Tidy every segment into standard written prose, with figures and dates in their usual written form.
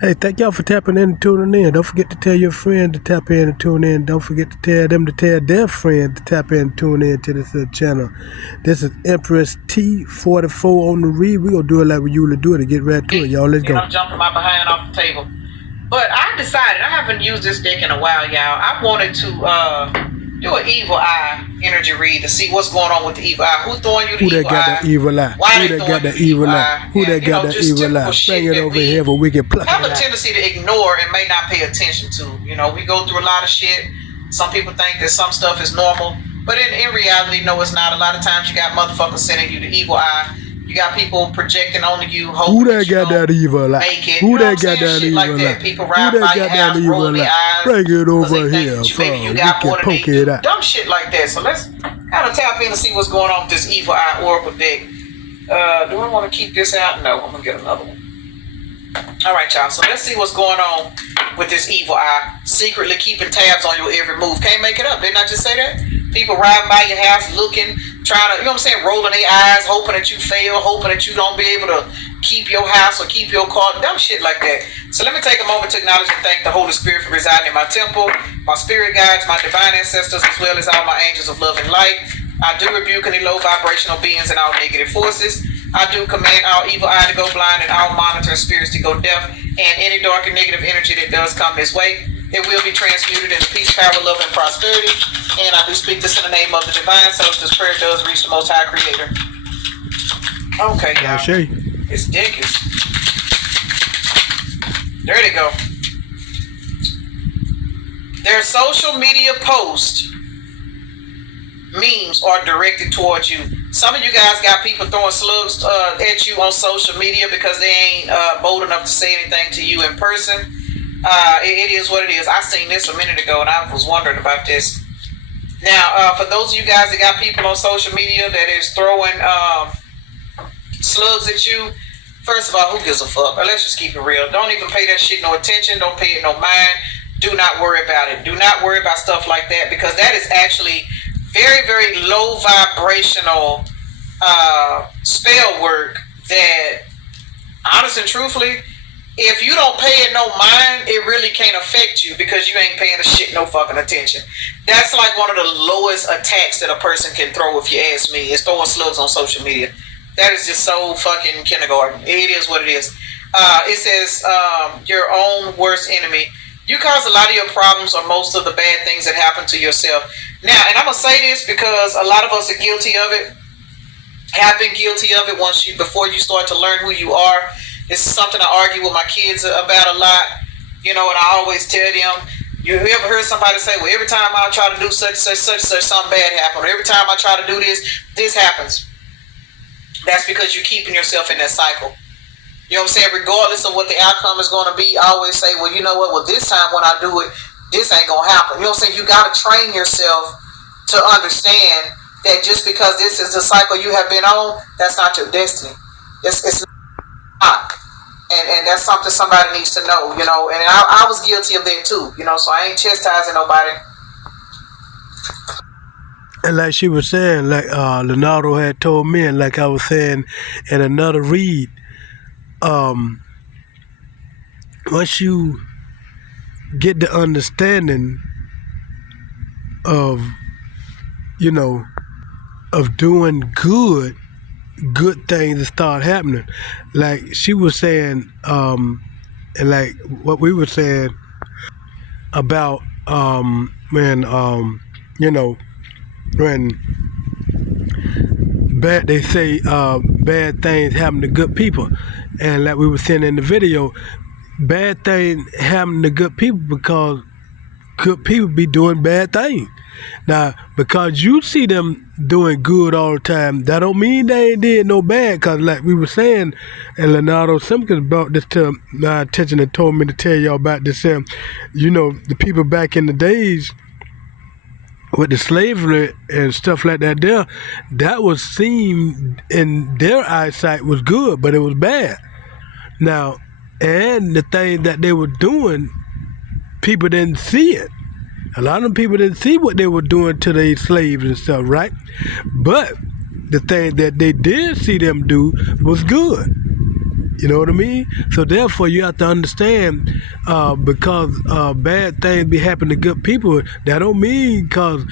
Hey, thank y'all for tapping in and tuning in. Don't forget to tell your friend to tap in and tune in. Don't forget to tell them to tell their friend to tap in and tune in to this channel. This is Empress T44 on the read. We're going to do it like we usually do it and get right to it, y'all. Let's go. I'm jumping my behind off the table. But I decided, I haven't used this deck in a while, y'all. I wanted to do an evil eye energy read to see what's going on with the evil eye. Who throwing you the evil eye? Who that got that evil eye? Why Who that got that evil eye? Who that got that evil eye? Bring it over here where we can pluck it out. Have a tendency to ignore and may not pay attention to. You know, we go through a lot of shit. Some people think that some stuff is normal. But in reality, no, it's not. A lot of times you got motherfuckers sending you the evil eye. You got people projecting onto you. Who that got that evil eye? Who that got that evil eye? People ride by your house, rolling their eyes. Bring it over here, maybe you got one of these dumb shit like that. So let's kind of tap in and see what's going on with this evil eye oracle deck. Do I want to keep this out? No, I'm gonna get another one. All right, y'all. So let's see what's going on with this evil eye. Secretly keeping tabs on your every move. Can't make it up. Didn't I just say that? People riding by your house, looking, trying to, you know what I'm saying, rolling their eyes, hoping that you fail, hoping that you don't be able to keep your house or keep your car, dumb shit like that. So let me take a moment to acknowledge and thank the Holy Spirit for residing in my temple, my spirit guides, my divine ancestors, as well as all my angels of love and light. I do rebuke any low vibrational beings and all negative forces. I do command all evil eye to go blind and all monitoring spirits to go deaf, and any dark and negative energy that does come this way, it will be transmuted into peace, power, love, and prosperity. And I do speak this in the name of the divine, so this prayer does reach the Most High Creator. Okay, y'all. This deck is... There they go. Their social media posts, memes are directed towards you. Some of you guys got people throwing slugs at you on social media because they ain't bold enough to say anything to you in person. It is what it is. I seen this a minute ago and I was wondering about this. Now, for those of you guys that got people on social media that is throwing slugs at you, first of all, who gives a fuck? Or let's just keep it real. Don't even pay that shit no attention. Don't pay it no mind. Do not worry about it. Do not worry about stuff like that because that is actually very, very low vibrational spell work that, honest and truthfully, if you don't pay it no mind, it really can't affect you because you ain't paying the shit no fucking attention. That's like one of the lowest attacks that a person can throw, if you ask me, is throwing slugs on social media. That is just so fucking kindergarten. It is what it is. It says, your own worst enemy. You cause a lot of your problems or most of the bad things that happen to yourself. Now, and I'm going to say this because a lot of us are guilty of it, have been guilty of it before you start to learn who you are. This is something I argue with my kids about a lot, you know, and I always tell them, you ever heard somebody say, well, every time I try to do such, something bad happens. Or every time I try to do this happens. That's because you're keeping yourself in that cycle. You know what I'm saying? Regardless of what the outcome is going to be, I always say, well, you know what? Well, this time when I do it, this ain't going to happen. You know what I'm saying? You got to train yourself to understand that just because this is the cycle you have been on, that's not your destiny. It's not. And that's something somebody needs to know, you know. And I was guilty of that too, you know, so I ain't chastising nobody. And like she was saying, like Leonardo had told me, and like I was saying in another read, once you get the understanding of, you know, of doing good things start happening. Like she was saying, and like what we were saying about when you know, when they say bad things happen to good people, and like we were saying in the video, bad things happen to good people because good people be doing bad things. Now, because you see them doing good all the time, that don't mean they ain't did no bad. Because like we were saying, and Leonardo Simpkins brought this to my attention and told me to tell y'all about this. You know, the people back in the days with the slavery and stuff like that there, that was seen in their eyesight was good, but it was bad. Now, and the thing that they were doing, people didn't see it. A lot of them people didn't see what they were doing to their slaves and stuff, right? But the thing that they did see them do was good. You know what I mean? So therefore, you have to understand, because bad things be happening to good people. That don't mean because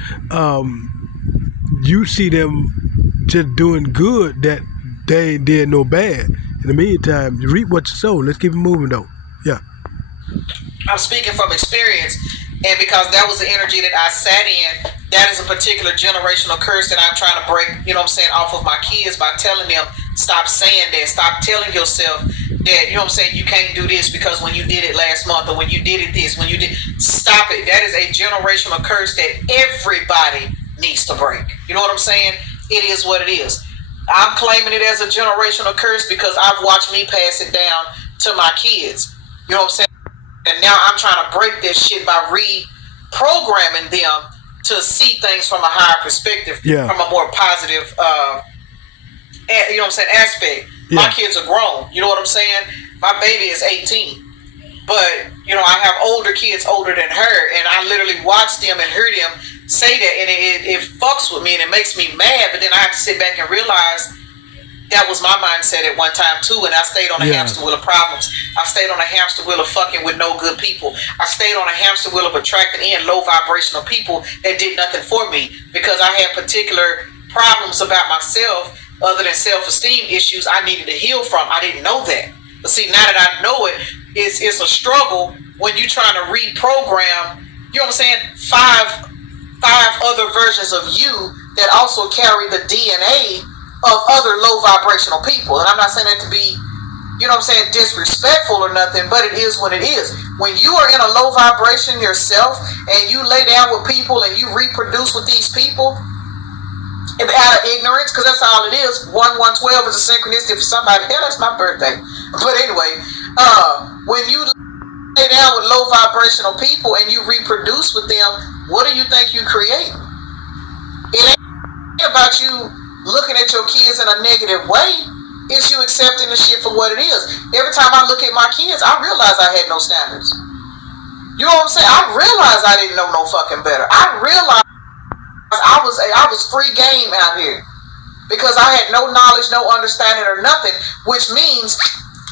you see them just doing good that they ain't did no bad. In the meantime, you reap what you sow. Let's keep it moving though. Yeah. I'm speaking from experience, and because that was the energy that I sat in, that is a particular generational curse that I'm trying to break, you know what I'm saying, off of my kids by telling them, stop saying that, stop telling yourself that, you know what I'm saying, you can't do this because when you did it last month, or when you did it this, when you did, stop it. That is a generational curse that everybody needs to break. You know what I'm saying? It is what it is. I'm claiming it as a generational curse because I've watched me pass it down to my kids. You know what I'm saying? And now I'm trying to break this shit by reprogramming them to see things from a higher perspective, from a more positive, you know what I'm saying, aspect. My kids are grown. You know what I'm saying? My baby is 18. But, you know, I have older kids older than her, and I literally watch them and hear them say that, and it fucks with me, and it makes me mad. But then I have to sit back and realize that was my mindset at one time too, and I stayed on a hamster wheel of problems. I stayed on a hamster wheel of fucking with no good people. I stayed on a hamster wheel of attracting in low vibrational people that did nothing for me because I had particular problems about myself other than self-esteem issues I needed to heal from. I didn't know that. But see, now that I know it, it's a struggle when you're trying to reprogram, you know what I'm saying, five other versions of you that also carry the DNA of other low vibrational people. And I'm not saying that to be, you know what I'm saying, disrespectful or nothing, but it is what it is. When you are in a low vibration yourself and you lay down with people and you reproduce with these people out of ignorance, because that's all it is. 1/112 is a synchronicity for somebody. Hell, that's my birthday. But anyway, when you lay down with low vibrational people and you reproduce with them, what do you think you create? It ain't about you looking at your kids in a negative way. It's you accepting the shit for what it is. Every time I look at my kids, I realize I had no standards. You know what I'm saying? I realized I didn't know no fucking better. I realized I was free game out here because I had no knowledge, no understanding or nothing, which means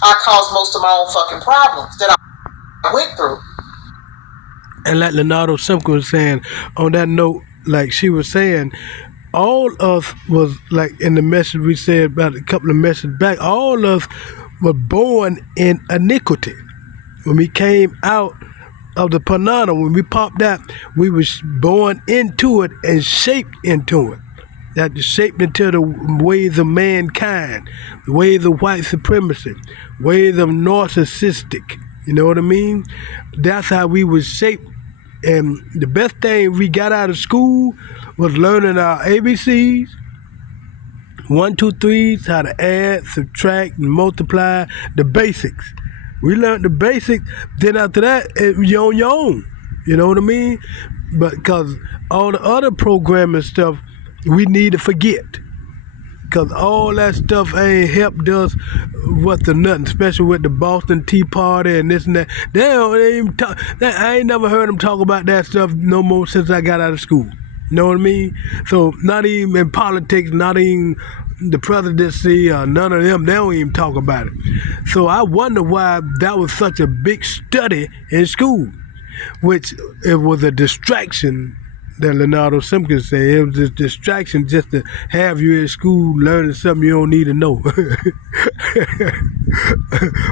I caused most of my own fucking problems that I went through. And like Leonardo Simcoe was saying, on that note, like she was saying, all us was like in the message we said about a couple of messages back, all us were born in iniquity. When we came out of the Panana, when we popped out, we was born into it and shaped into it. That is shaped into the ways of mankind, the ways of white supremacy, ways of narcissistic. You know what I mean? That's how we was shaped. And the best thing we got out of school was learning our ABCs, 1, 2, 3s, how to add, subtract, and multiply, the basics. We learned the basics, then after that, you're on your own. You know what I mean? But because all the other programming stuff, we need to forget. Because all that stuff ain't helped us worth of nothing, especially with the Boston Tea Party and this and that. They don't even talk, I ain't never heard them talk about that stuff no more since I got out of school. You know what I mean? So not even in politics, not even the presidency or none of them, they don't even talk about it. So I wonder why that was such a big study in school, which it was a distraction that Leonardo Simpkins said. It was a distraction just to have you in school learning something you don't need to know,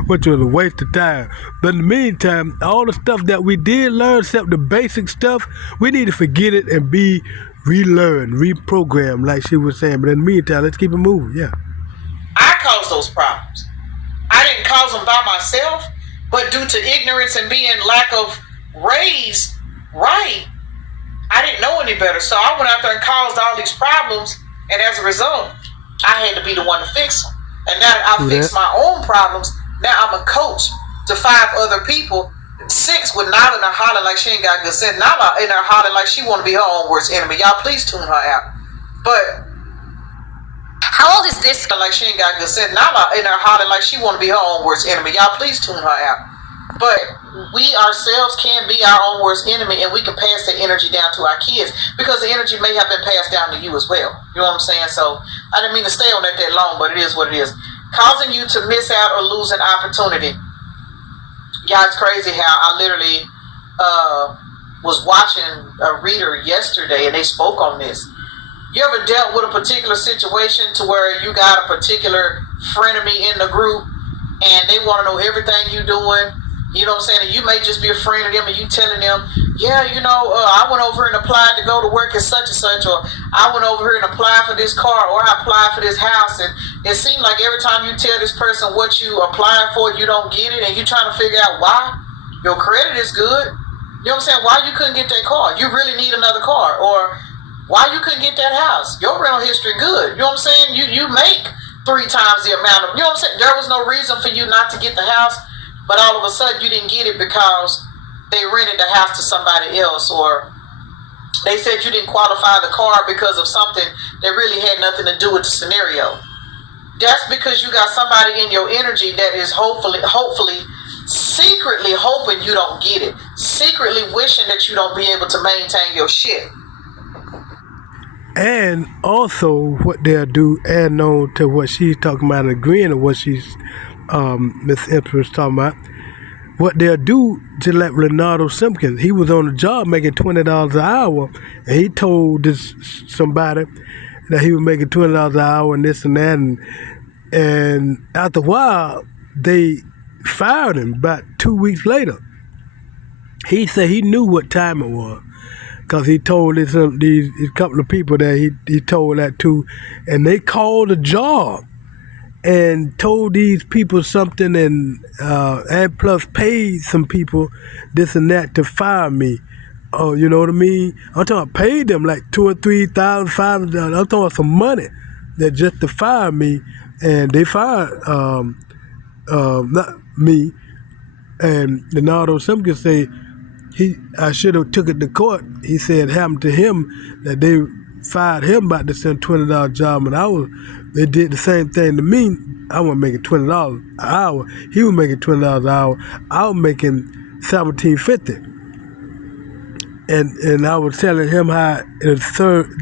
which was a waste of time. But in the meantime, all the stuff that we did learn, except the basic stuff, we need to forget it and be relearned, reprogrammed, like she was saying. But in the meantime, let's keep it moving. Yeah. I caused those problems. I didn't cause them by myself, but due to ignorance and being lack of raised right, I didn't know any better. So I went out there and caused all these problems, and as a result, I had to be the one to fix them. And now that I fixed my own problems, now I'm a coach to 5 other people. 6 with Nala in her hollering like she ain't got good sense. Nala in her hollering like she want to be her own worst enemy. Y'all please tune her out. But how old is this? Like she ain't got good sense. Nala in her hollering like she want to be her own worst enemy. Y'all please tune her out. But we ourselves can be our own worst enemy, and we can pass the energy down to our kids because the energy may have been passed down to you as well. You know what I'm saying? So I didn't mean to stay on that long, but it is what it is. causing you to miss out or lose an opportunity. Yeah, it's crazy how I literally was watching a reader yesterday and they spoke on this. You ever dealt with a particular situation to where you got a particular frenemy in the group and they want to know everything you doing? You know what I'm saying? And you may just be a friend of them and you telling them, yeah, I went over and applied to go to work at such and such, or I went over here and applied for this car, or I applied for this house. And it seems like every time you tell this person what you applied for, you don't get it, and you trying to figure out why. Your credit is good. You know what I'm saying? Why you couldn't get that car? You really need another car. Or why you couldn't get that house? Your rental history good. You know what I'm saying? You make 3 times the amount of, you know what I'm saying? There was no reason for you not to get the house, but all of a sudden you didn't get it because they rented the house to somebody else, or they said you didn't qualify the car because of something that really had nothing to do with the scenario. That's because you got somebody in your energy that is hopefully secretly hoping you don't get it, secretly wishing that you don't be able to maintain your shit. And also what they'll do, add on to what she's talking about, and agreeing to what she's Miss Empress talking about, what they'll do to let Leonardo Simpkins, he was on the job making $20 an hour, and he told somebody that he was making $20 an hour and this and that, and after a while they fired him. About 2 weeks later, he said he knew what time it was because he told these couple of people that he told that to, and they called the job and told these people something, and plus paid some people this and that to fire me. Oh, you know what I mean? I'm talking about paid them like $2,000 or $3,000, $5,000. I'm talking about some money that just to fire me, and they fired not me. And Leonardo Simpkins say I should have took it to court. He said it happened to him that they fired him about the same $20 job an hour. They did the same thing to me. I was making $20 an hour. He was making $20 an hour. I was making $17.50. And I was telling him how the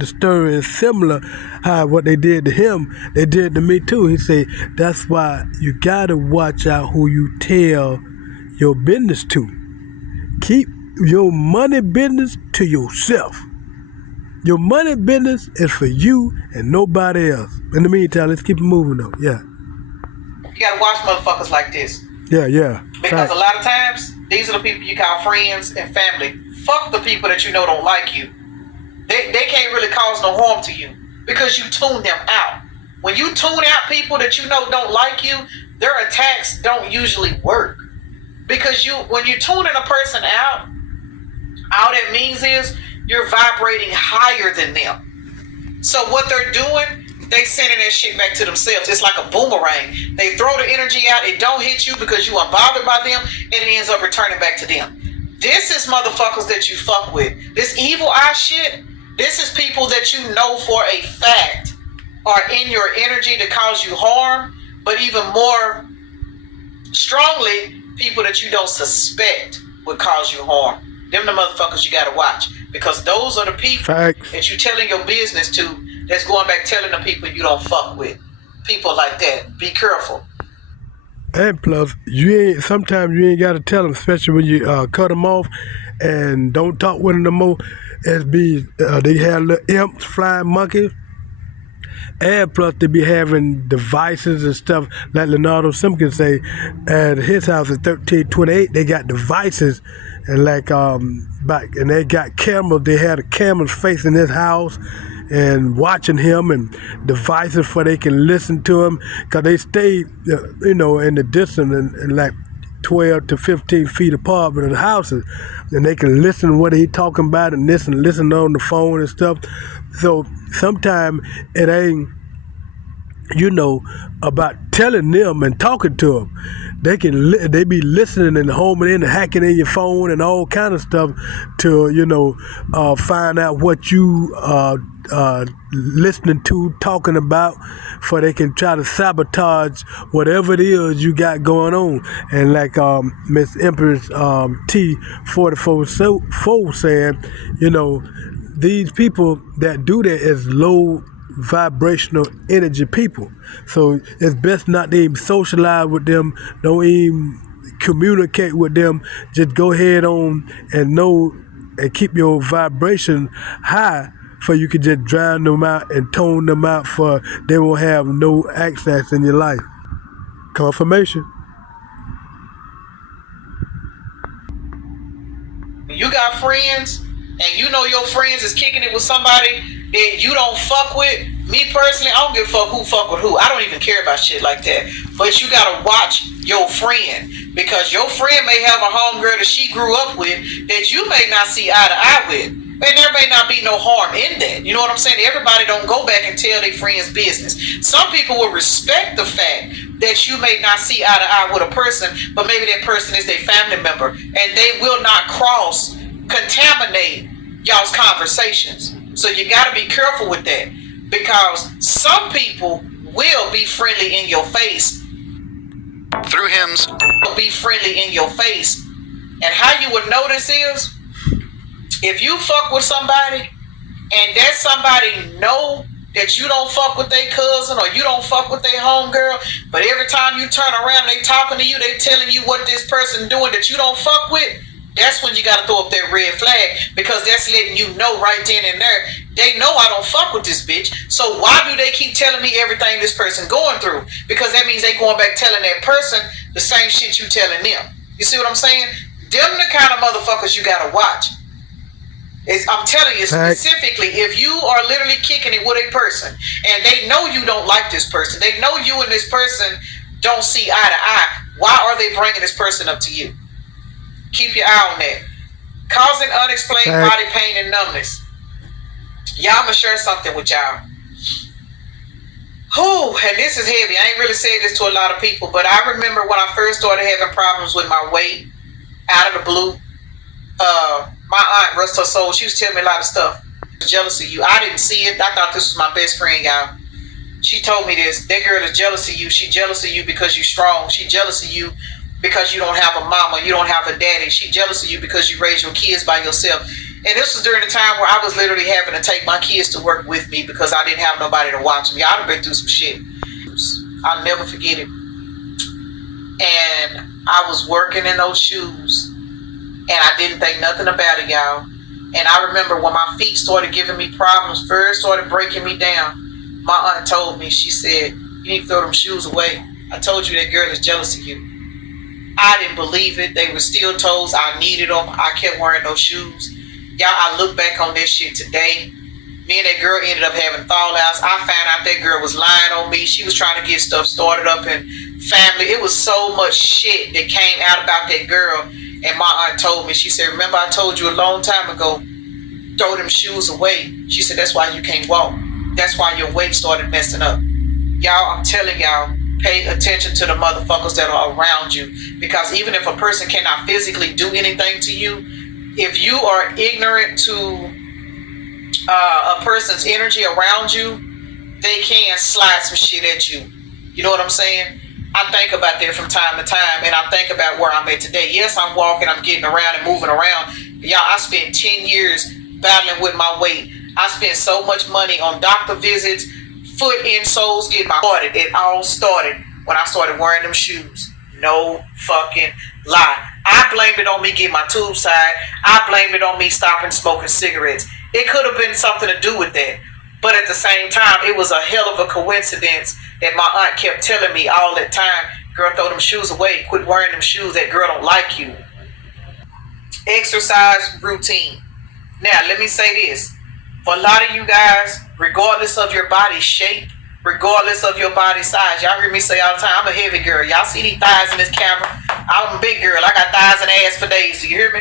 story is similar, how what they did to him, they did to me too. He said, that's why you gotta watch out who you tell your business to. Keep your money business to yourself. Your money business is for you and nobody else. In the meantime, let's keep it moving though. Yeah. You gotta watch motherfuckers like this. Yeah. Because a lot of times, these are the people you call friends and family. Fuck the people that you know don't like you. They can't really cause no harm to you because you tune them out. When you tune out people that you know don't like you, their attacks don't usually work. Because when you tune in a person out, all that means is you're vibrating higher than them. So what they're doing, they sending that shit back to themselves. It's like a boomerang. They throw the energy out, it don't hit you because you are bothered by them, and it ends up returning back to them. This is motherfuckers that you fuck with. This evil eye shit, this is people that you know for a fact are in your energy to cause you harm, but even more strongly, people that you don't suspect would cause you harm. Them the motherfuckers you gotta watch, because those are the people that you telling your business to that's going back telling the people you don't fuck with. People like that. Be careful. And plus, sometimes you ain't got to tell them, especially when you cut them off and don't talk with them no more. They have little imps, flying monkeys. And plus, they be having devices and stuff, like Leonardo Simpkins say, at his house at 1328, they got devices, and and they got cameras. They had the cameras facing his house and watching him, and devices where they can listen to him, because they stay, in the distance and like 12 to 15 feet apart from the houses, and they can listen to what he talking about and listen on the phone and stuff. So sometimes it ain't, about telling them and talking to them. They be listening and homing in and hacking in your phone and all kind of stuff to, find out what you listening to, talking about, for they can try to sabotage whatever it is you got going on. And like Miss Empress T44 saying, these people that do that is low vibrational energy people. So it's best not to even socialize with them. Don't even communicate with them. Just go ahead on and know and keep your vibration high, for you can just drown them out and tone them out, for they won't have no access in your life. Confirmation. You got friends, and you know your friends is kicking it with somebody that you don't fuck with. Me personally, I don't give a fuck who fuck with who. I don't even care about shit like that. But you gotta watch your friend, because your friend may have a homegirl that she grew up with that you may not see eye to eye with. And there may not be no harm in that. You know what I'm saying? Everybody don't go back and tell their friends business. Some people will respect the fact that you may not see eye to eye with a person, but maybe that person is their family member, and they will not contaminate y'all's conversations. So you got to be careful with that, because some people will be friendly in your face. Through hymns. Be friendly in your face. And how you would know this is, if you fuck with somebody and that somebody know that you don't fuck with their cousin or you don't fuck with their homegirl, but every time you turn around they talking to you, they telling you what this person doing that you don't fuck with, that's when you got to throw up that red flag, because that's letting you know right then and there, they know I don't fuck with this bitch. So why do they keep telling me everything this person going through? Because that means they going back telling that person the same shit you telling them. You see what I'm saying? Them the kind of motherfuckers you got to watch. I'm telling you specifically, if you are literally kicking it with a person and they know you don't like this person, they know you and this person don't see eye to eye, why are they bringing this person up to you? Keep your eye on that. Causing unexplained body pain and numbness. Y'all, I'm going to share something with y'all. And this is heavy. I ain't really said this to a lot of people, but I remember when I first started having problems with my weight out of the blue. My aunt, rest her soul, she was telling me a lot of stuff. Jealous of you. I didn't see it. I thought this was my best friend, y'all. She told me this. That girl is jealous of you. She jealous of you because you're strong. She jealous of you because you don't have a mama. You don't have a daddy. She jealous of you because you raise your kids by yourself. And this was during the time where I was literally having to take my kids to work with me because I didn't have nobody to watch them. Y'all done been through some shit. I'll never forget it. And I was working in those shoes. And I didn't think nothing about it, y'all. And I remember when my feet started giving me problems, first started breaking me down, my aunt told me, she said, you need to throw them shoes away. I told you that girl is jealous of you. I didn't believe it. They were steel toes. I needed them. I kept wearing those shoes. Y'all, I look back on this shit today. Me and that girl ended up having fallouts. I found out that girl was lying on me. She was trying to get stuff started up in family. It was so much shit that came out about that girl. And my aunt told me, she said, remember I told you a long time ago, throw them shoes away. She said, that's why you can't walk. That's why your weight started messing up. Y'all, I'm telling y'all, pay attention to the motherfuckers that are around you. Because even if a person cannot physically do anything to you, if you are ignorant to a person's energy around you, they can slide some shit at you. You know what I'm saying? I think about that from time to time, and I think about where I'm at today. Yes, I'm walking, I'm getting around and moving around. Y'all, I spent 10 years battling with my weight. I spent so much money on doctor visits, foot insoles, getting my started. It all started when I started wearing them shoes. No fucking lie. I blamed it on me getting my tubes tied. I blamed it on me stopping smoking cigarettes. It could have been something to do with that. But at the same time, it was a hell of a coincidence that my aunt kept telling me all that time, girl, throw them shoes away. Quit wearing them shoes. That girl don't like you. Exercise routine. Now, let me say this. For a lot of you guys, regardless of your body shape, regardless of your body size, y'all hear me say all the time, I'm a heavy girl. Y'all see these thighs in this camera? I'm a big girl. I got thighs and ass for days. Do you hear me?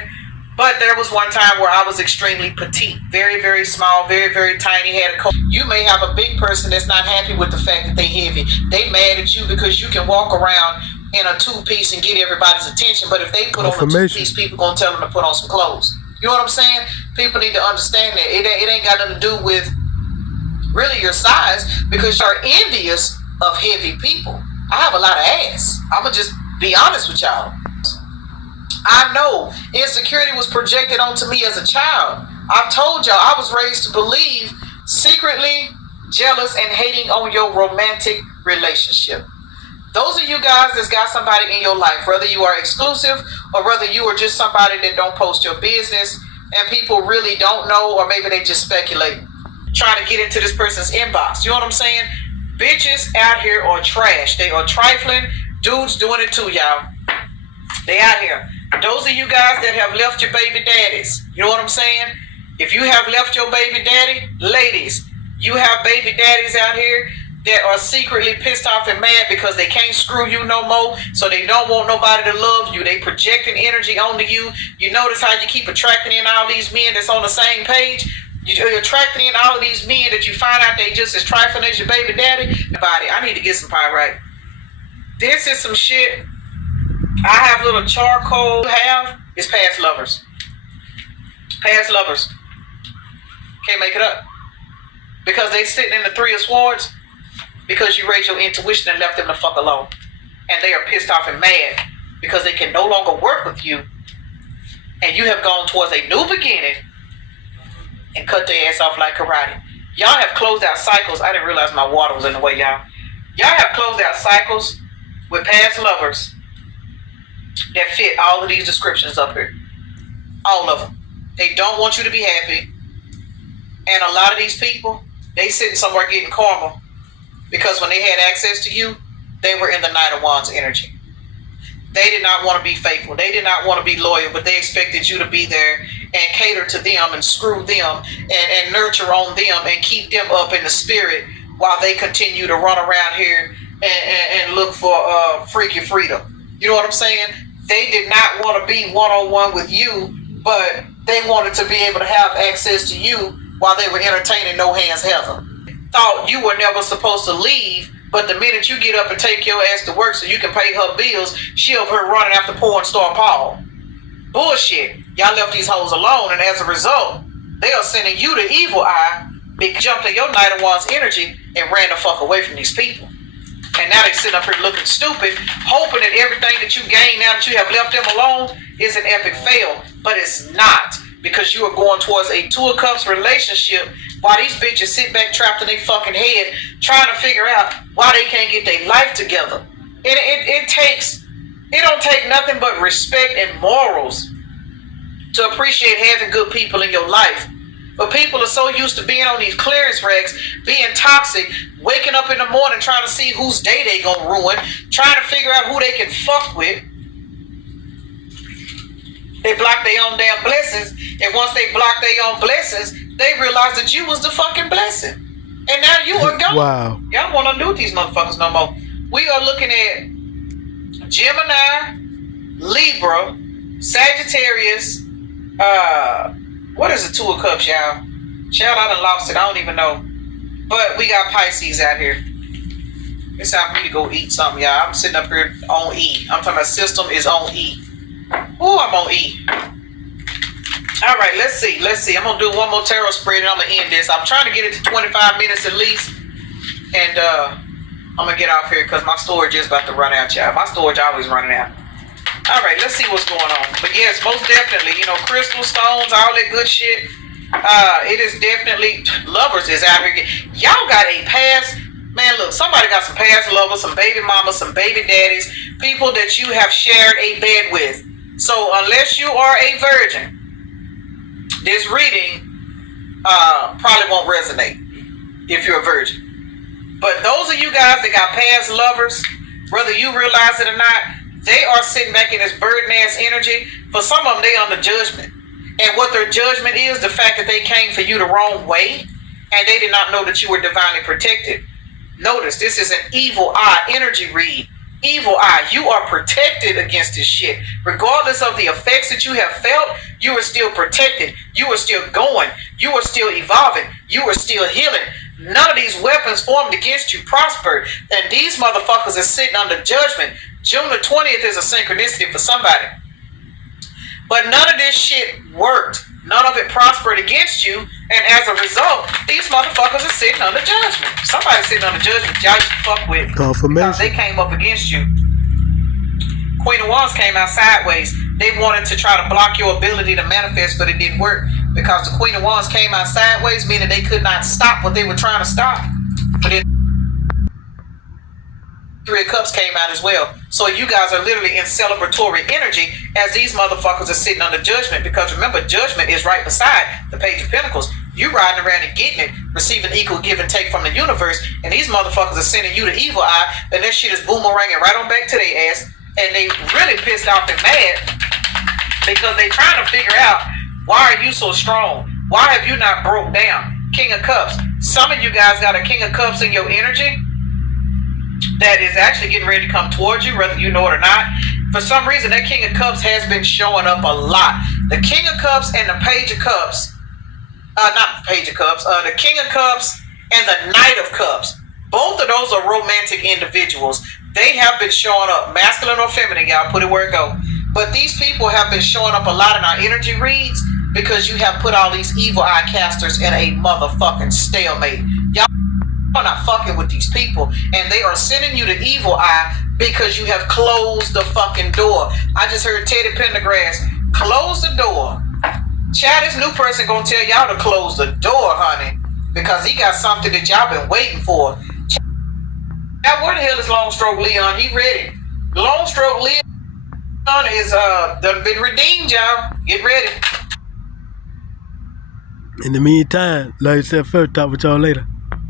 But there was one time where I was extremely petite, very, very small, very, very tiny, had a coat. You may have a big person that's not happy with the fact that they heavy. They mad at you because you can walk around in a two-piece and get everybody's attention. But if they put on a two-piece, people gonna tell them to put on some clothes. You know what I'm saying? People need to understand that. It ain't got nothing to do with really your size, because you're envious of heavy people. I have a lot of ass. I'ma just be honest with y'all. I know insecurity was projected onto me as a child. I've told y'all I was raised to believe secretly, jealous, and hating on your romantic relationship. Those of you guys that's got somebody in your life, whether you are exclusive or whether you are just somebody that don't post your business and people really don't know, or maybe they just speculate, trying to get into this person's inbox. You know what I'm saying? Bitches out here are trash. They are trifling. Dudes doing it too, y'all. They out here. Those of you guys that have left your baby daddies, you know what I'm saying? If you have left your baby daddy, ladies, you have baby daddies out here that are secretly pissed off and mad because they can't screw you no more, so they don't want nobody to love you. They projecting energy onto you. You notice how you keep attracting in all these men that's on the same page? You're attracting in all of these men that you find out they just as trifling as your baby daddy. Body, I need to get some pyrite. This is some shit. I have little charcoal. You have is past lovers. Past lovers. Can't make it up. Because they sitting in the Three of Swords. Because you raised your intuition and left them the fuck alone. And they are pissed off and mad because they can no longer work with you. And you have gone towards a new beginning and cut their ass off like karate. Y'all have closed out cycles. I didn't realize my water was in the way, y'all. Y'all have closed out cycles with past lovers that fit all of these descriptions up here. All of them. They don't want you to be happy. And a lot of these people, they sitting somewhere getting karma. Because when they had access to you, they were in the Knight of Wands energy. They did not want to be faithful. They did not want to be loyal, but they expected you to be there and cater to them and screw them and nurture on them and keep them up in the spirit while they continue to run around here and look for freaky freedom. You know what I'm saying? They did not want to be one-on-one with you, but they wanted to be able to have access to you while they were entertaining No Hands Heather. Thought you were never supposed to leave, but the minute you get up and take your ass to work so you can pay her bills, she over here running after porn star Paul. Bullshit. Y'all left these hoes alone, and as a result, they are sending you the evil eye. They jumped in your Knight of Wands energy and ran the fuck away from these people. And now they sitting up here looking stupid, hoping that everything that you gain now that you have left them alone is an epic fail. But it's not, because you are going towards a Two of Cups relationship while these bitches sit back trapped in their fucking head trying to figure out why they can't get their life together. It don't take nothing but respect and morals to appreciate having good people in your life. But people are so used to being on these clearance racks, being toxic, waking up in the morning trying to see whose day they gonna ruin, trying to figure out who they can fuck with. They block their own damn blessings, and once they block their own blessings, they realize that you was the fucking blessing. And now you are gone. Wow. Y'all want to do with these motherfuckers no more. We are looking at Gemini, Libra, Sagittarius, what is the Two of Cups, y'all? Child, I done lost it. I don't even know. But we got Pisces out here. It's time for me to go eat something, y'all. I'm sitting up here on E. I'm talking about system is on E. Ooh, I'm on E. All right, let's see. I'm going to do one more tarot spread and I'm going to end this. I'm trying to get it to 25 minutes at least. And I'm going to get off here because my storage is about to run out, y'all. My storage always running out. All right, let's see what's going on. But yes, most definitely, crystal stones, all that good shit. It is definitely, lovers is out here. Y'all got a past, man, look, somebody got some past lovers, some baby mamas, some baby daddies, people that you have shared a bed with. So unless you are a virgin, this reading probably won't resonate if you're a virgin. But those of you guys that got past lovers, whether you realize it or not, they are sitting back in this burden-ass energy. For some of them, they under judgment. And what their judgment is, the fact that they came for you the wrong way, and they did not know that you were divinely protected. Notice, this is an evil eye energy read. Evil eye, you are protected against this shit. Regardless of the effects that you have felt, you are still protected. You are still going. You are still evolving. You are still healing. None of these weapons formed against you prospered. And these motherfuckers are sitting under judgment. June the 20th is a synchronicity for somebody. But none of this shit worked. None of it prospered against you. And as a result, these motherfuckers are sitting under judgment. Somebody's sitting under judgment y'all used to fuck with. Confirmation. Because they came up against you. Queen of Wands came out sideways. They wanted to try to block your ability to manifest, but it didn't work. Because the Queen of Wands came out sideways, meaning they could not stop what they were trying to stop. Three of Cups came out as well. So you guys are literally in celebratory energy as these motherfuckers are sitting under Judgment. Because remember, Judgment is right beside the Page of Pentacles. You riding around and getting it, receiving equal give and take from the universe, and these motherfuckers are sending you the evil eye, and that shit is boomeranging right on back to their ass, and they really pissed off and mad because they trying to figure out, why are you so strong? Why have you not broke down? King of Cups. Some of you guys got a King of Cups in your energy that is actually getting ready to come towards you, whether you know it or not. For some reason, that King of Cups has been showing up a lot. The King of Cups and the Page of Cups, not the Page of Cups, the King of Cups and the Knight of Cups. Both of those are romantic individuals. They have been showing up, masculine or feminine, y'all put it where it go. But these people have been showing up a lot in our energy reads because you have put all these evil eye casters in a motherfucking stalemate. Y'all are not fucking with these people, and they are sending you the evil eye because you have closed the fucking door. I just heard Teddy Pendergrass, close the door. Chad, this new person gonna tell y'all to close the door, honey, because he got something that y'all been waiting for. Now, where the hell is Long Stroke Leon? He ready. Long Stroke Leon is done been redeemed, y'all. Get ready. In the meantime, like I said first, talk with y'all later.